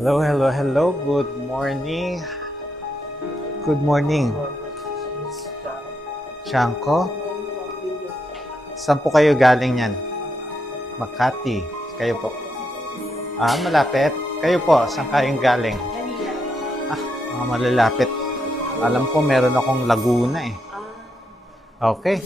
Hello, hello, hello. Good morning. Good morning. Chanko? Saan po kayo galing yan? Makati. Kayo po. Malapit. Kayo po, saan kayong galing? Mga malalapit. Alam ko, meron akong Laguna eh. Okay.